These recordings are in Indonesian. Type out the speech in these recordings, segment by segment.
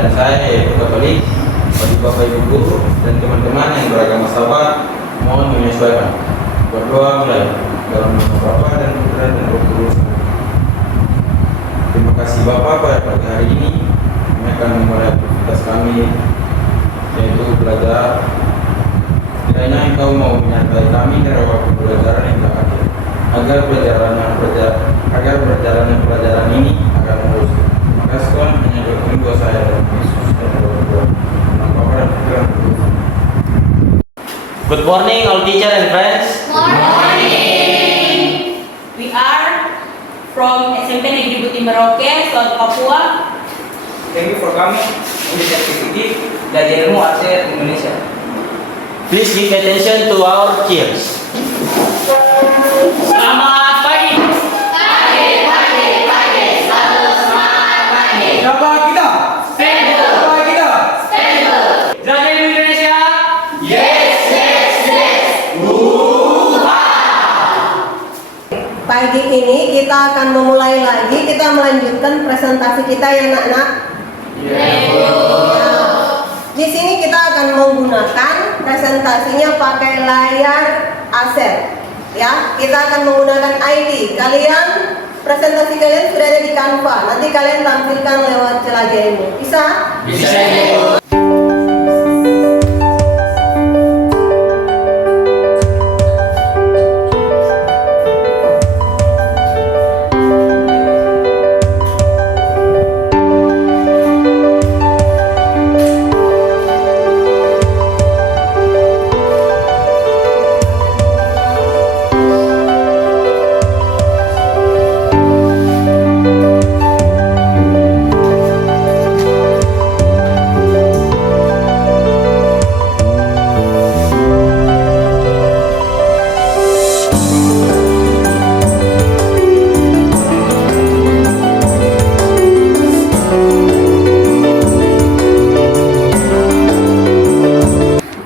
dan saya yaitu Katolik, bagi Bapak Ibu guru dan teman-teman yang beragama sahabat, mohon menyesuaikan. Berdoa mulai dalam nama Bapa dan Putra dan Roh Kudus. Terima kasih Bapak pada pagi hari ini kami akan memulai aktivitas kami yaitu belajar. Kiranya Engkau mau menyertai kami dari waktu pelajaran yang telah akhir, agar perjalanan pelajaran ini akan mulus. Terima kasih Tuhan, hanya doa doa saya dan Yesus dan Roh Kudus. Nama Bapa dan Putra dan Roh Kudus. Good morning, all teacher and friends. Morning. We are from SMP Negeri Buti Merauke, South Papua. Thank you for coming in this activity. Belajar ilmu ASEAN Indonesia. Please give attention to our cheers. Selamat pagi. Siapa kita? Siapa kita? Belajar ilmu Indonesia. Pagi ini kita akan memulai lagi, kita melanjutkan presentasi kita ya anak-anak. Di sini kita akan menggunakan presentasinya pakai layar ASEP. Ya, kita akan menggunakan ID. Kalian presentasi kalian sudah ada di Canva. Nanti kalian tampilkan lewat jelajah ini. Bisa? Bisa.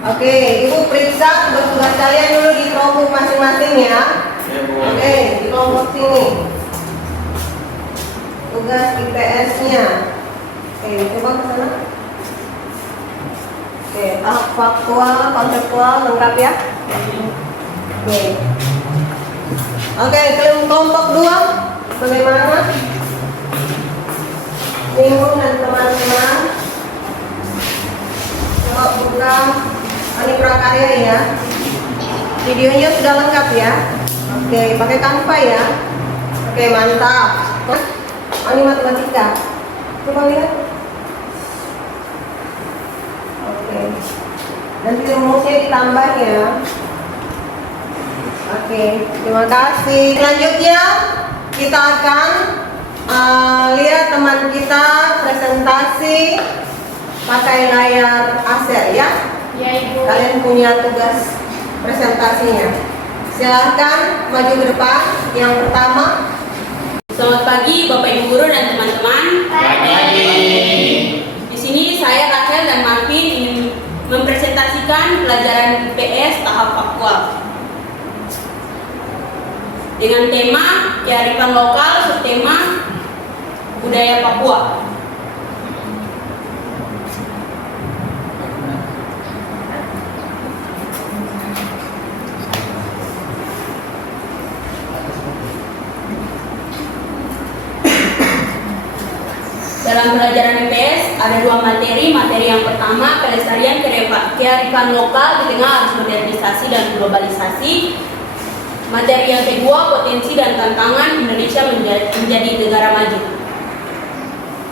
Oke, Ibu periksa tugas kalian dulu di kelompok masing-masing ya. Oke, di kelompok sini. Tugas IPS-nya. Oke, coba ke sana. Oke, tahap faktual, konseptual lengkap ya. Oke. Oke, kelompok 2 bagaimana? Minggu dan teman-teman. Coba buka Ani Prakarya ya. Videonya sudah lengkap ya. Oke, pakai Canva ya. Oke, mantap. Ani matematika. Coba lihat. Oke. Nanti rumusnya ditambah ya. Oke, terima kasih. Selanjutnya kita akan lihat teman kita presentasi pakai layar ASER ya. Ya, Ibu. Kalian punya tugas presentasinya. Silahkan maju ke depan. Yang pertama. Selamat pagi Bapak Ibu guru dan teman-teman. Di sini saya Rachel dan Marvin ingin mempresentasikan pelajaran IPS tahap faktual dengan tema kearifan lokal, subtema budaya Papua. Dalam pelajaran IPS ada 2 materi. Materi yang pertama pelestarian kearifan lokal di tengah arus modernisasi dan globalisasi. Materi yang kedua potensi dan tantangan Indonesia menjadi negara maju.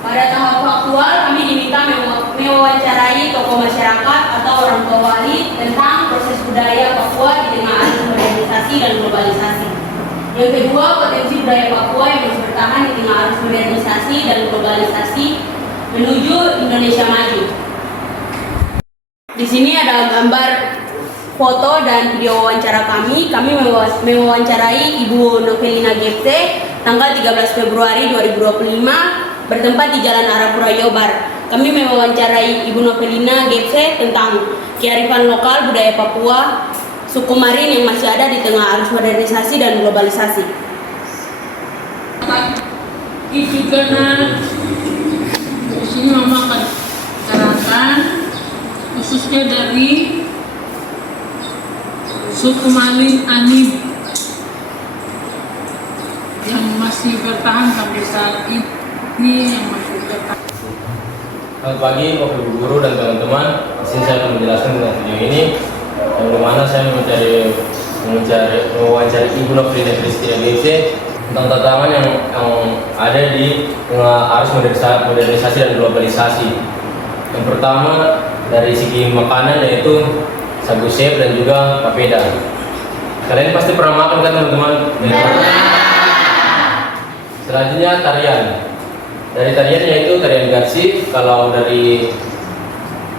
Pada tahap faktual kami diminta mewawancarai tokoh masyarakat atau orang tua wali tentang proses budaya Papua di tengah arus modernisasi dan globalisasi. Yang kedua, potensi budaya Papua yang masih bertahan di tengah arus modernisasi dan globalisasi menuju Indonesia maju. Di sini ada gambar foto dan video wawancara kami. Kami mewawancarai Ibu Novelina Gepse tanggal 13 Februari 2025 bertempat di Jalan Arafura, Yobar. Kami mewawancarai Ibu Novelina Gepse tentang kearifan lokal budaya Papua, suku Marin yang masih ada di tengah arus modernisasi dan globalisasi. Itu karena di sini mau makan. khususnya dari suku Malin Anib yang masih bertahan sampai saat ini, yang masih bertahan. Selamat pagi Bapak Ibu Guru dan teman-teman. Di sini saya akan menjelaskan tentang video ini, yang dimana saya mewawancari Ibu Nofrina Christina BC tentang tantangan yang ada di tengah arus modernisasi dan globalisasi. Yang pertama dari segi makanan, yaitu sagu sep dan juga papeda. Kalian pasti pernah makan kan teman-teman? Selanjutnya tarian. Dari tarian yaitu tarian garsif. Kalau dari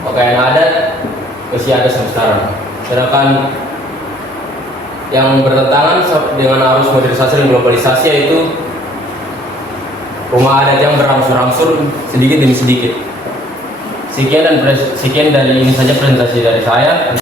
pakaian adat masih ada sampai sekarang. Sedangkan yang bertentangan dengan arus modernisasi dan globalisasi yaitu rumah adat yang berangsur-angsur sedikit demi sedikit. Sekian dari ini saja presentasi dari saya.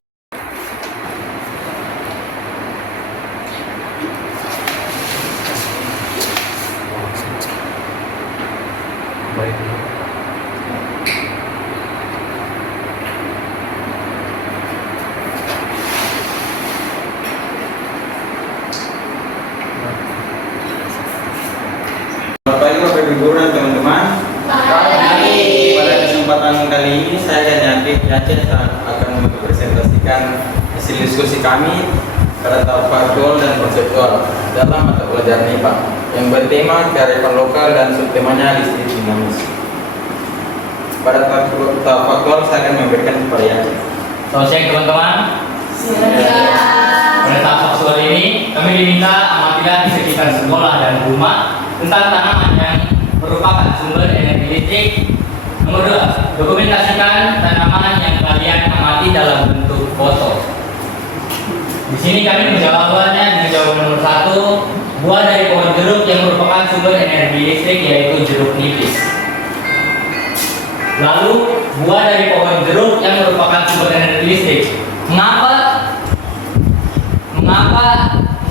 Selamat pagi Bapak Ibu Guru dan teman-teman. Pada kesempatan kali ini saya dan Yancin akan mempresentasikan hasil diskusi kami pada tahap faktual dan konseptual dalam mata pelajaran IPA yang bertema kearifan lokal dan subtemanya listrik dinamis. Pada tahap faktual saya akan memberikan kepada Yancin. Selamat siang teman-teman. Pada tahap faktual ini kami diminta amatilah di sekitar sekolah dan rumah tentang tanaman yang merupakan sumber energi listrik. Nomor 2, dokumentasikan tanaman yang kalian amati dalam bentuk foto. Di sini kami menjawabnya dengan jawaban nomor 1, buah dari pohon jeruk yang merupakan sumber energi listrik yaitu jeruk nipis. Lalu buah dari pohon jeruk yang merupakan sumber energi listrik. Mengapa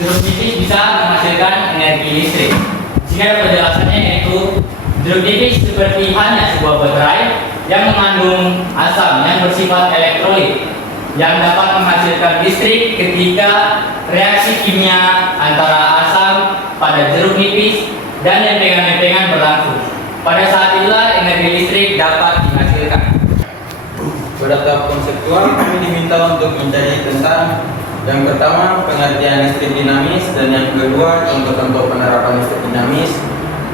jeruk nipis bisa menghasilkan energi listrik? Sini ada penjelasannya, yaitu jeruk nipis seperti hanya sebuah baterai yang mengandung asam yang bersifat elektrolit yang dapat menghasilkan listrik ketika reaksi kimia antara asam pada jeruk nipis dan lempengan-lempengan berlangsung. Pada saat itulah energi listrik dapat dihasilkan. Pada tahap konseptual kami diminta untuk mencari tentang yang pertama pengertian listrik dinamis dan yang kedua contoh-contoh penerapan listrik dinamis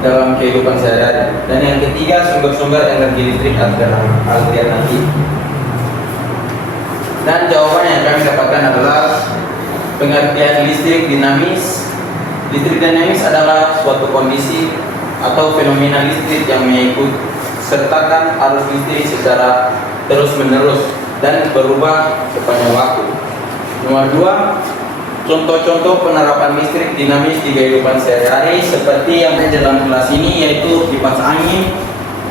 dalam kehidupan sehari-hari dan yang ketiga sumber-sumber energi listrik alternatif. Dan jawaban yang kami dapatkan adalah pengertian listrik dinamis. Listrik dinamis adalah suatu kondisi atau fenomena listrik yang mengikut sertakan arus listrik secara terus-menerus dan berubah sepanjang waktu. Nomor 2, contoh-contoh penerapan listrik dinamis di kehidupan sehari-hari seperti yang ada dalam kelas ini, yaitu kipas angin,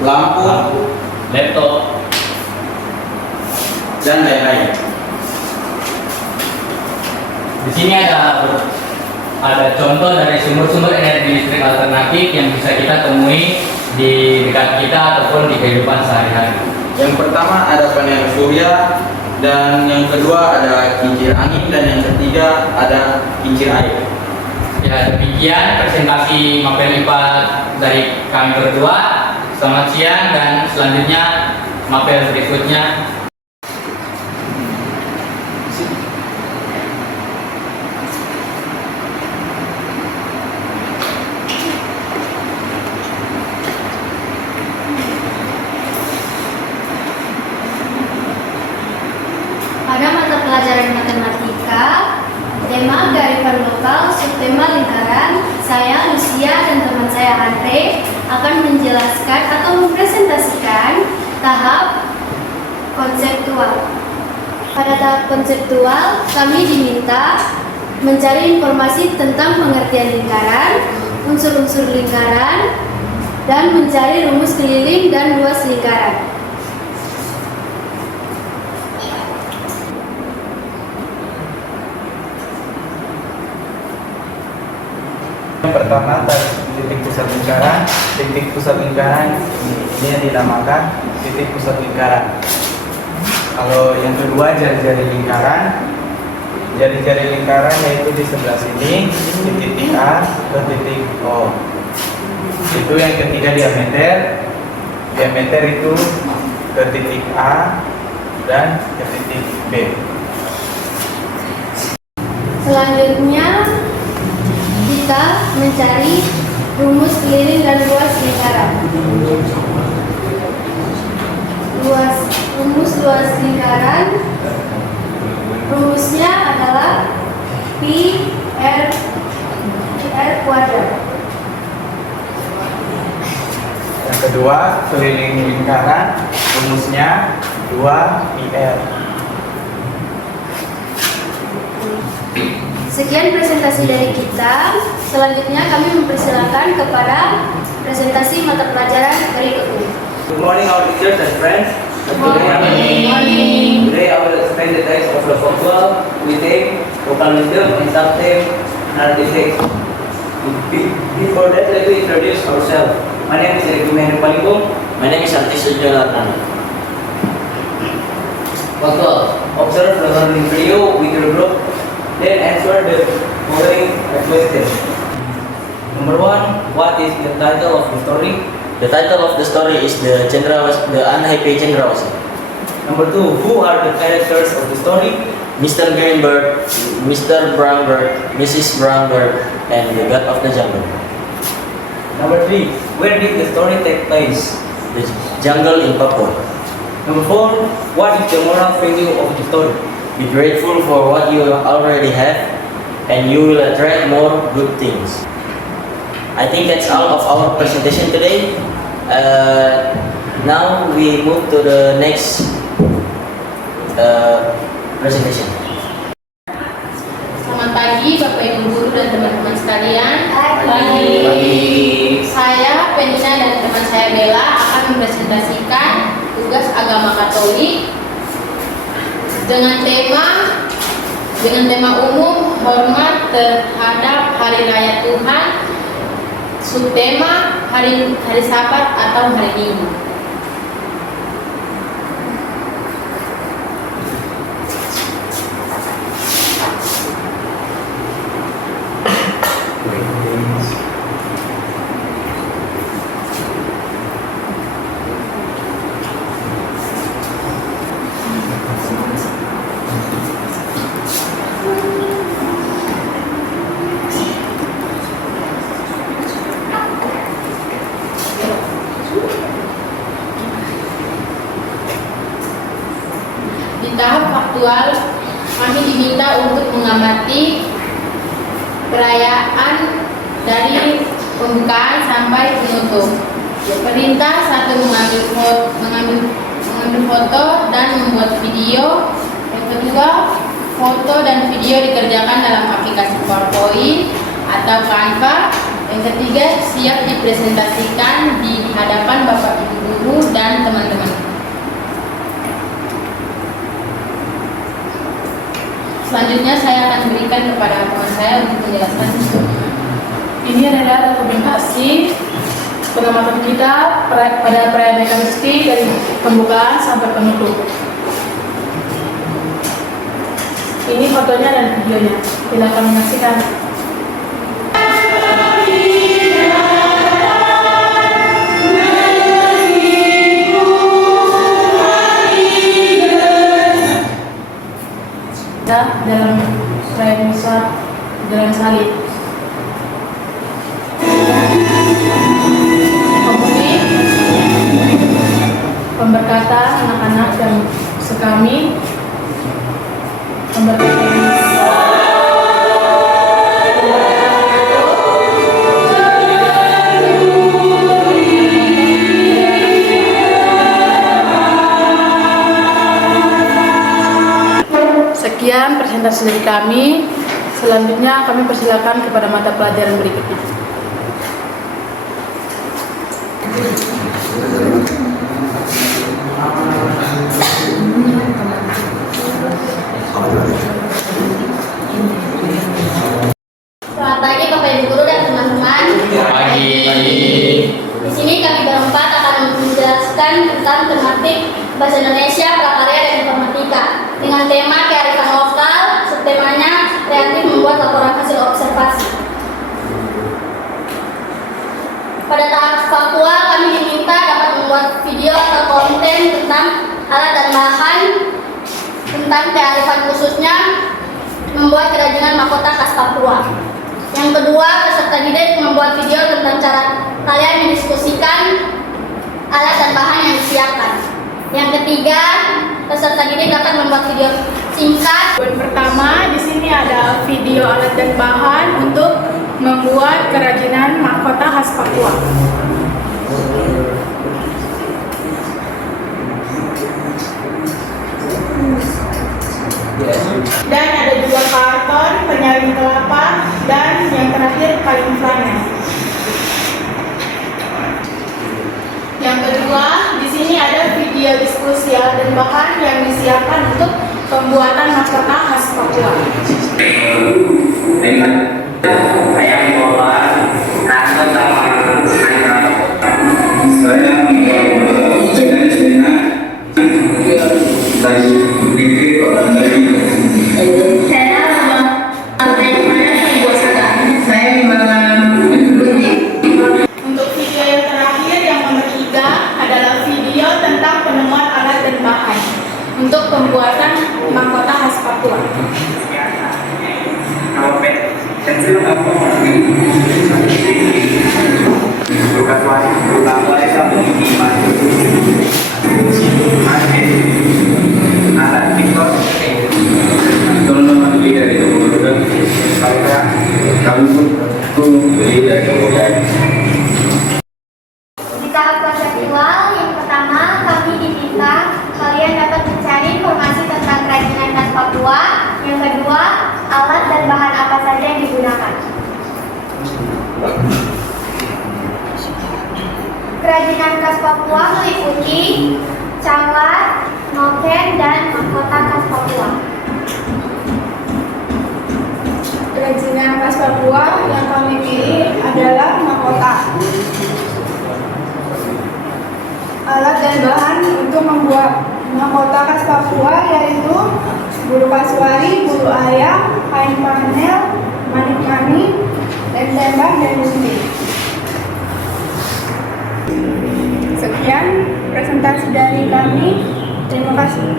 lampu, laptop, dan lain-lain. Di sini ada contoh dari sumber-sumber energi listrik alternatif yang bisa kita temui di dekat kita ataupun di kehidupan sehari-hari. Yang pertama ada panel surya, dan yang kedua ada kincir angin, dan yang ketiga ada kincir air. Ya, demikian presentasi mapel IPA dari kami berdua. Selamat siang, dan selanjutnya mapel berikutnya. Pada mata pelajaran matematika, tema kearifan lokal, subtema lingkaran, saya Lucia dan teman saya Andre akan menjelaskan atau mempresentasikan tahap konseptual. Pada tahap konseptual, kami diminta mencari informasi tentang pengertian lingkaran, unsur-unsur lingkaran, dan mencari rumus keliling dan luas lingkaran. Yang pertama titik pusat lingkaran. Titik pusat lingkaran ini dinamakan titik pusat lingkaran. Kalau yang kedua jari-jari lingkaran. Jari-jari lingkaran yaitu di sebelah sini, di titik A ke titik O. Itu yang ketiga diameter. Diameter itu ke titik A dan ke titik B. Selanjutnya kita mencari rumus keliling dan luas lingkaran. Rumus luas lingkaran, rumusnya adalah pi r kuadrat. Yang kedua keliling lingkaran, rumusnya 2πr. Sekian presentasi dari kita. Selanjutnya kami mempersilakan kepada presentasi mata pelajaran berikutnya. Good morning our teachers and friends. Morning. Today I will explain the text of the Fatwa with theme, vocal wisdom, and subtheme, narrative text. Before that, let me introduce ourselves. My name is Erick Panikum. My name is Artis Sujolarnana. Fatwa. Observe the learning video with your group, then answer the following questions. Number 1, what is the title of the story? The title of the story is the Unhappy Cendrawasih. Number 2, who are the characters of the story? Mr. Greenberg, Mr. Brownberg, Mrs. Brownberg, and the God of the Jungle. Number 3, where did the story take place? The jungle in Papua. Number 4, what is the moral value of the story? Be grateful for what you already have, and you will attract more good things. I think that's all of our presentation today. Now we move to the next presentation. Selamat pagi Bapak Ibu Guru dan teman-teman sekalian. Pagi. Saya Penina dan teman saya Bella akan mempresentasikan tugas agama Katolik dengan tema umum hormat terhadap Hari Raya Tuhan, subtema hari Sabat atau hari Minggu. Di tahap faktual, kami diminta untuk mengamati perayaan dari pembukaan sampai penutup. Perintah 1 mengambil foto dan membuat video. Yang kedua, foto dan video dikerjakan dalam aplikasi PowerPoint atau Canva. Yang ketiga, siap dipresentasikan di hadapan Bapak Ibu Guru dan teman-teman. Selanjutnya saya akan berikan kepada teman saya untuk menjelaskan sesuatu. Ini adalah dokumentasi pengamatan kita pada perayaan Ekaristi dari pembukaan sampai penutup. Ini fotonya dan videonya. Silakan menyaksikan. Dalam perayaan misa Jalan Salib. Komuni, pemberkatan anak-anak dan sekami, pemberkatan Sekian presentasi dari kami. Selanjutnya kami persilakan kepada mata pelajaran berikutnya. Selamat pagi Bapak Ibu Guru dan teman-teman. Pagi. Di sini kami berempat akan menjelaskan tentang tematik bahasa Indonesia Prakarya dan Informatika dengan tema kearifan lokal, subtemanya kreatif membuat laporan hasil observasi. Pada tahap Papua, kami diminta dapat membuat video atau konten tentang alat dan bahan tentang kearifan, khususnya membuat kerajinan mahkota khas Papua. Yang kedua, peserta didik membuat video tentang cara kalian mendiskusikan alat dan bahan yang disiapkan. Yang ketiga, peserta didik dapat membuat video singkat. Poin pertama, di sini ada video alat dan bahan untuk membuat kerajinan mahkota khas Papua. Dan ada juga karton, penyaring kelapa, dan yang terakhir kain flanel. Yang kedua, di sini ada video diskusi alat dan bahan yang disiapkan untuk pembuatan mahkota khas Papua. Untuk video yang terakhir, yang nomor 3, adalah video tentang penemuan alat dan bahan untuk pembuatan mahkota khas Papua. Di tahap konseptual, yang pertama kami diminta kalian dapat mencari informasi tentang kerajinan khas Papua. Yang kedua, alat dan bahan apa saja yang digunakan. Kerajinan khas Papua meliputi canglat, noken, dan mahkota khas Papua. Kerajinan khas Papua yang kami pilih adalah mahkota. Alat dan bahan untuk membuat mahkota khas Papua yaitu bulu kasuari, bulu ayam, kain panel, manik-manik, dan tembak dan gunting. Sekian presentasi dari kami. Terima kasih.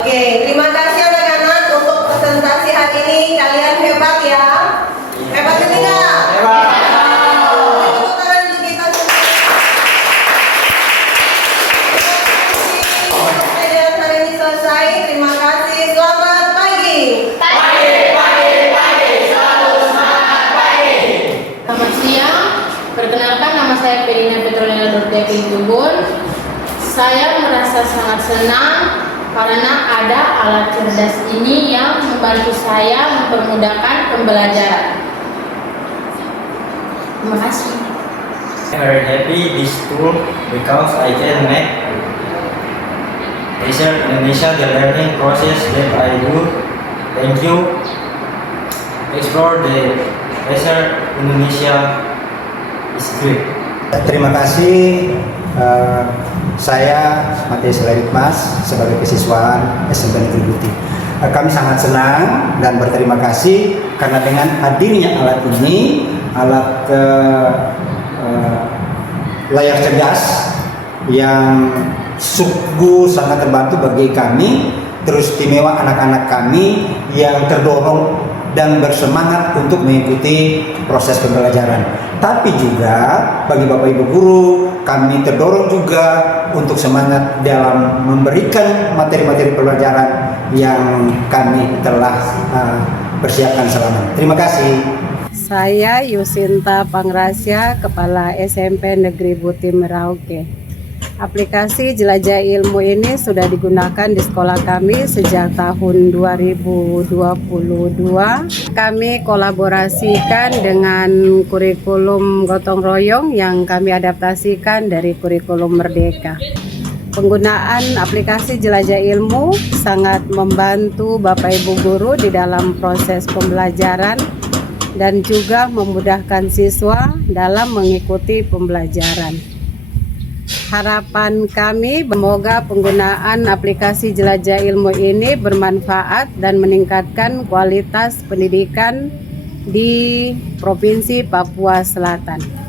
Oke, terima kasih anak-anak untuk presentasi hari ini. Kalian hebat ya. Hebat ini enggak? Hebat. Tepuk tangan untuk kita semua. Untuk pelajaran hari ini selesai. Terima kasih. Selamat pagi. Selamat siang. Perkenalkan, nama saya Perina Petronella Dortea Pintubun. Saya merasa sangat senang karena ada alat cerdas ini yang membantu saya mempermudahkan pembelajaran. Terima kasih. I'm very happy this school because I can make research Indonesia the learning process that I do. Thank you. Explore the research Indonesia is great. Terima kasih. Saya Matius Leritmas sebagai kesiswaan SMP Negeri Buti. Kami sangat senang dan berterima kasih karena dengan hadirnya alat ini, alat layar cerdas yang sungguh sangat terbantu bagi kami, terus istimewa anak-anak kami yang terdorong dan bersemangat untuk mengikuti proses pembelajaran. Tapi juga bagi Bapak Ibu guru, kami terdorong juga untuk semangat dalam memberikan materi-materi pembelajaran yang kami telah persiapkan selama. Terima kasih. Saya Yusinta Pangrasya, Kepala SMP Negeri Buti Merauke. Aplikasi Jelajah Ilmu ini sudah digunakan di sekolah kami sejak tahun 2022. Kami kolaborasikan dengan kurikulum gotong royong yang kami adaptasikan dari kurikulum Merdeka. Penggunaan aplikasi Jelajah Ilmu sangat membantu Bapak Ibu guru di dalam proses pembelajaran dan juga memudahkan siswa dalam mengikuti pembelajaran. harapan kami semoga penggunaan aplikasi Jelajah Ilmu ini bermanfaat dan meningkatkan kualitas pendidikan di Provinsi Papua Selatan.